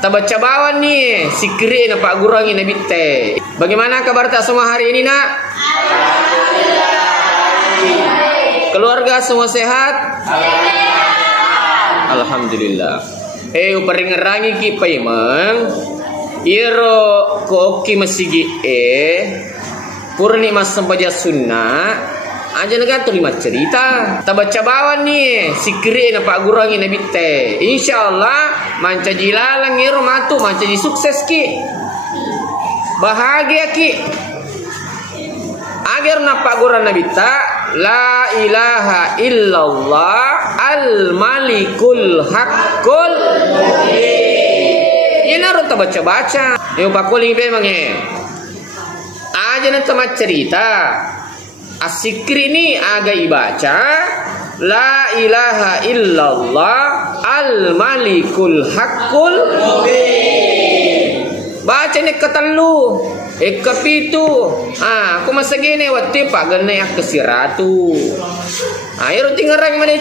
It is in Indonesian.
Kita baca bawan nih, sikri na Pak Gurangi na bitte. Bagaimana kabar tak semua hari ini, Nak? Alhamdulillah. Keluarga semua sehat? Alhamdulillah. Uparingarangi ki paimang. Iro ko oki masigi purni mas sampaja sunnah. Aja naga tu lima cerita. Ta baca bawan nih, sikri na Pak Gurangi na bitte. Insyaallah manca jilalang ngero matu manca di sukses ki. Bahagia ki. Agar na Pak Guran na bitta la ilaha illallah al malikul haqqul mubin. Ina ro ta baca-baca. Yo bakuling be mange. Aja na tamat cerita. Asikri ini agak ibaca la ilaha illallah al malikul haqqul mubin. Baca ni ketelu kepitu. Aku masa gini wati Pak gene kesiratu. Ayo tinggal orang mana